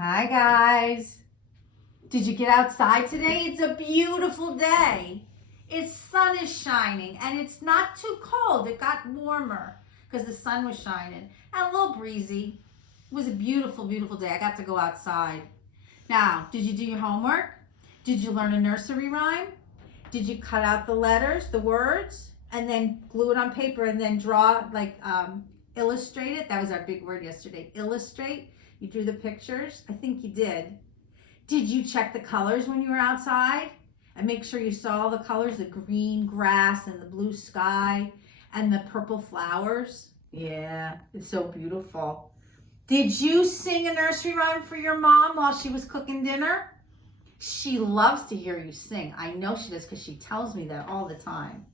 Hi guys. Did you get outside today? It's a beautiful day. Its sun is shining and it's not too cold. It got warmer because the sun was shining and a little breezy. It was a beautiful, beautiful day. I got to go outside. Now, did you do your homework? Did you learn a nursery rhyme? Did you cut out the letters, the words, and then glue it on paper and then draw, illustrate it? That was our big word yesterday, illustrate. You drew the pictures? I think you did. Did you check the colors when you were outside? And make sure you saw all the colors, the green grass and the blue sky and the purple flowers? Yeah, it's so beautiful. Did you sing a nursery rhyme for your mom while she was cooking dinner? She loves to hear you sing. I know she does because she tells me that all the time.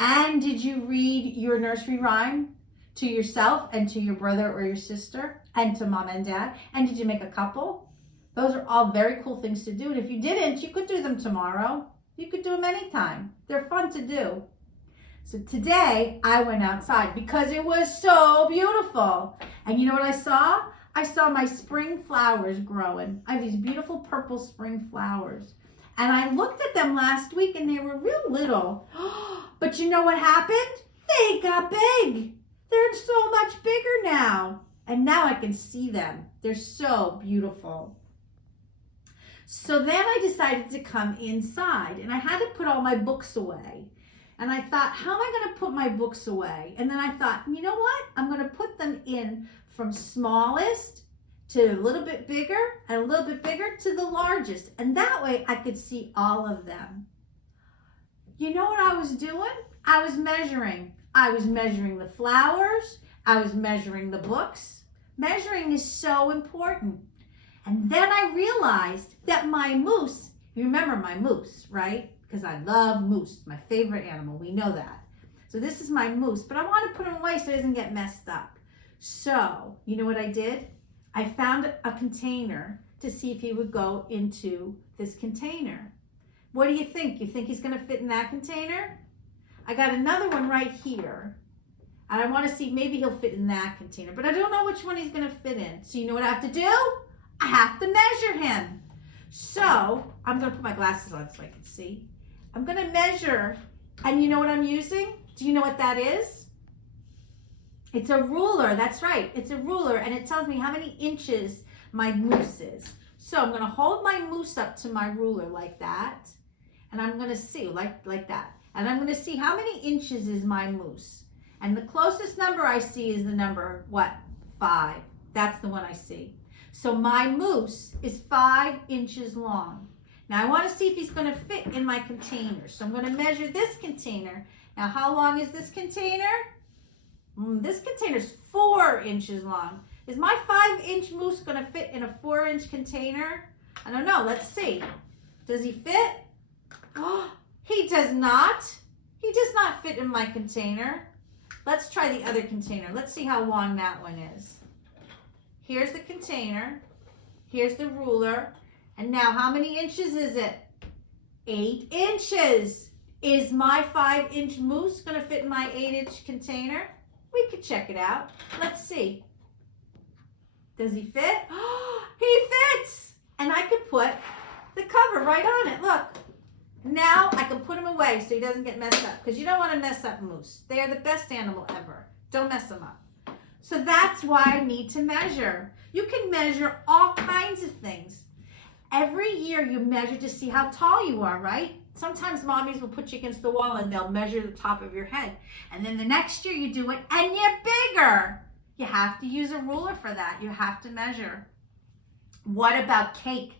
And did you read your nursery rhyme to yourself and to your brother or your sister and to mom and dad? And did you make a couple? Those are all very cool things to do. And if you didn't, you could do them tomorrow. You could do them anytime. They're fun to do. So today I went outside because it was so beautiful. And you know what I saw? I saw my spring flowers growing. I have these beautiful purple spring flowers. And I looked at them last week and they were real little. But you know what happened? They got big. They're so much bigger now. And now I can see them. They're so beautiful. So then I decided to come inside and I had to put all my books away. And I thought, how am I going to put my books away? And then I thought, you know what? I'm going to put them in from smallest to a little bit bigger and a little bit bigger to the largest. And that way I could see all of them. You know what I was doing? I was measuring. I was measuring the flowers. I was measuring the books. Measuring is so important. And then I realized that my moose, you remember my moose, right? Because I love moose, my favorite animal. We know that. So this is my moose, but I want to put him away so he doesn't get messed up. So, you know what I did? I found a container to see if he would go into this container. What do you think? You think he's going to fit in that container? I got another one right here. And I want to see maybe he'll fit in that container, but I don't know which one he's going to fit in. So you know what I have to do? I have to measure him. So I'm going to put my glasses on so I can see. I'm going to measure. And you know what I'm using? Do you know what that is? It's a ruler. That's right. It's a ruler. And it tells me how many inches my moose is. So I'm going to hold my moose up to my ruler like that. And I'm going to see like that. And I'm going to see how many inches is my moose. And the closest number I see is the number, what? 5. That's the one I see. So my moose is 5 inches long. Now I want to see if he's going to fit in my container. So I'm going to measure this container. Now how long is this container? This container is 4 inches long. Is my 5-inch moose going to fit in a 4-inch container? I don't know. Let's see. Does he fit? Oh, he does not. He does not fit in my container. Let's try the other container. Let's see how long that one is. Here's the container. Here's the ruler. And now how many inches is it? 8 inches. Is my 5-inch moose going to fit in my 8-inch container? We could check it out. Let's see. Does he fit? He fits. And I could put the cover right on it. Look. Now I can put him away so he doesn't get messed up. Because you don't want to mess up moose. They are the best animal ever. Don't mess them up. So that's why I need to measure. You can measure all kinds of things. Every year you measure to see how tall you are, right? Sometimes mommies will put you against the wall and they'll measure the top of your head. And then the next year you do it and you're bigger. You have to use a ruler for that. You have to measure. What about cake?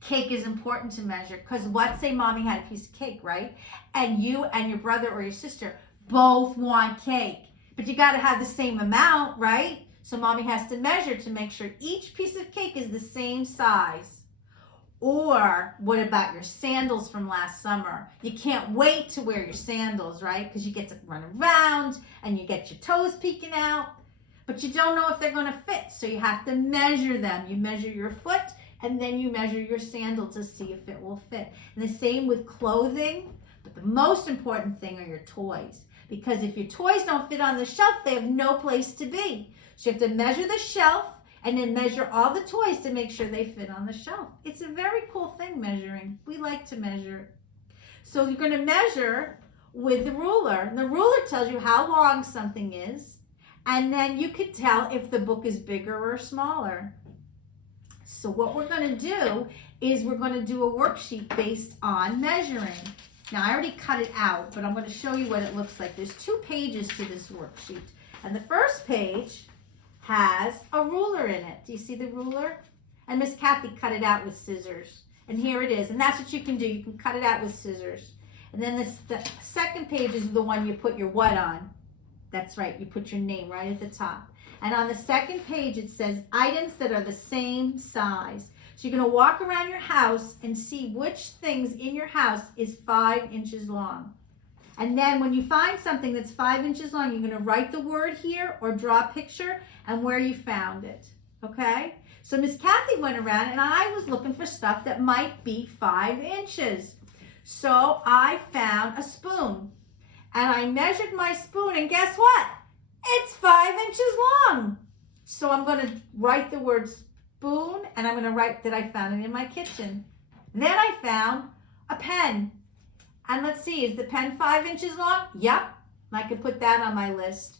Cake is important to measure because let's say mommy had a piece of cake, right? And you and your brother or your sister both want cake. But you got to have the same amount, right? So mommy has to measure to make sure each piece of cake is the same size. Or what about your sandals from last summer? You can't wait to wear your sandals, right? Because you get to run around and you get your toes peeking out. But you don't know if they're going to fit. So you have to measure them. You measure your foot and then you measure your sandal to see if it will fit. And the same with clothing. But the most important thing are your toys. Because if your toys don't fit on the shelf, they have no place to be. So you have to measure the shelf and then measure all the toys to make sure they fit on the shelf. It's a very cool thing, measuring. We like to measure. So you're going to measure with the ruler. And the ruler tells you how long something is, and then you can tell if the book is bigger or smaller. So what we're going to do is we're going to do a worksheet based on measuring. Now, I already cut it out, but I'm going to show you what it looks like. There's 2 pages to this worksheet. And the first page has a ruler in it. Do you see the ruler? And Miss Kathy cut it out with scissors. And here it is. And that's what you can do. You can cut it out with scissors. And then the second page is the one you put your what on. That's right. You put your name right at the top. And on the second page, it says items that are the same size. So you're going to walk around your house and see which things in your house is 5 inches long. And then when you find something that's 5 inches long, you're going to write the word here or draw a picture and where you found it. Okay? So Miss Kathy went around and I was looking for stuff that might be 5 inches. So I found a spoon. And I measured my spoon, and guess what? It's 5 inches long. So I'm going to write the word spoon, and I'm going to write that I found it in my kitchen. Then I found a pen. And let's see, is the pen 5 inches long? Yep. I could put that on my list.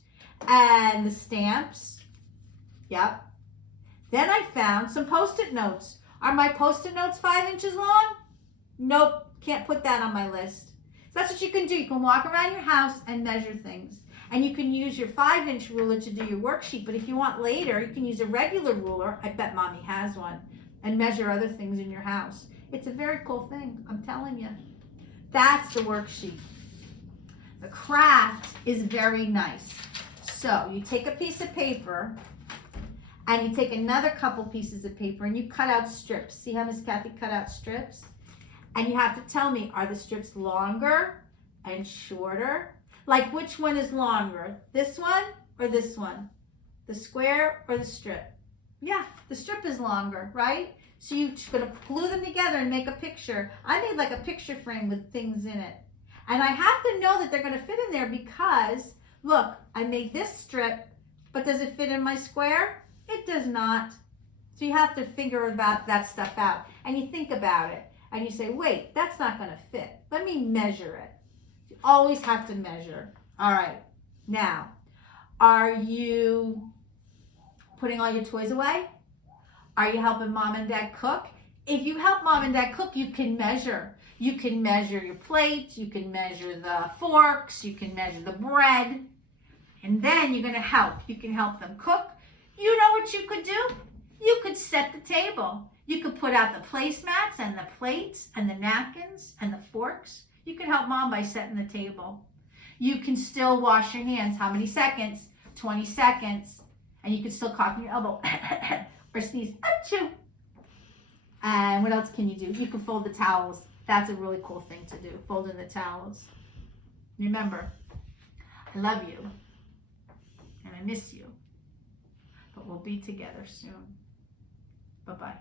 And the stamps. Yep. Then I found some Post-it notes. Are my Post-it notes 5 inches long? Nope. Can't put that on my list. So that's what you can do. You can walk around your house and measure things. And you can use your 5-inch ruler to do your worksheet. But if you want later, you can use a regular ruler. I bet Mommy has one. And measure other things in your house. It's a very cool thing. I'm telling you. That's the worksheet. The craft is very nice. So you take a piece of paper and you take another couple pieces of paper and you cut out strips. See how Miss Kathy cut out strips? And you have to tell me, are the strips longer and shorter? Like which one is longer? This one or this one? The square or the strip? Yeah, the strip is longer, right? So you're going to glue them together and make a picture. I made like a picture frame with things in it. And I have to know that they're going to fit in there because, look, I made this strip, but does it fit in my square? It does not. So you have to figure about that stuff out. And you think about it. And you say, wait, that's not going to fit. Let me measure it. You always have to measure. All right. Now, are you putting all your toys away? Are you helping Mom and Dad cook? If you help Mom and Dad cook, you can measure. You can measure your plates. You can measure the forks. You can measure the bread. And then you're going to help. You can help them cook. You know what you could do? You could set the table. You could put out the placemats and the plates and the napkins and the forks. You can help Mom by setting the table. You can still wash your hands. How many seconds? 20 seconds. And you can still cough in your elbow or sneeze. Achoo. And what else can you do? You can fold the towels. That's a really cool thing to do, folding the towels. Remember, I love you and I miss you, but we'll be together soon. Bye-bye.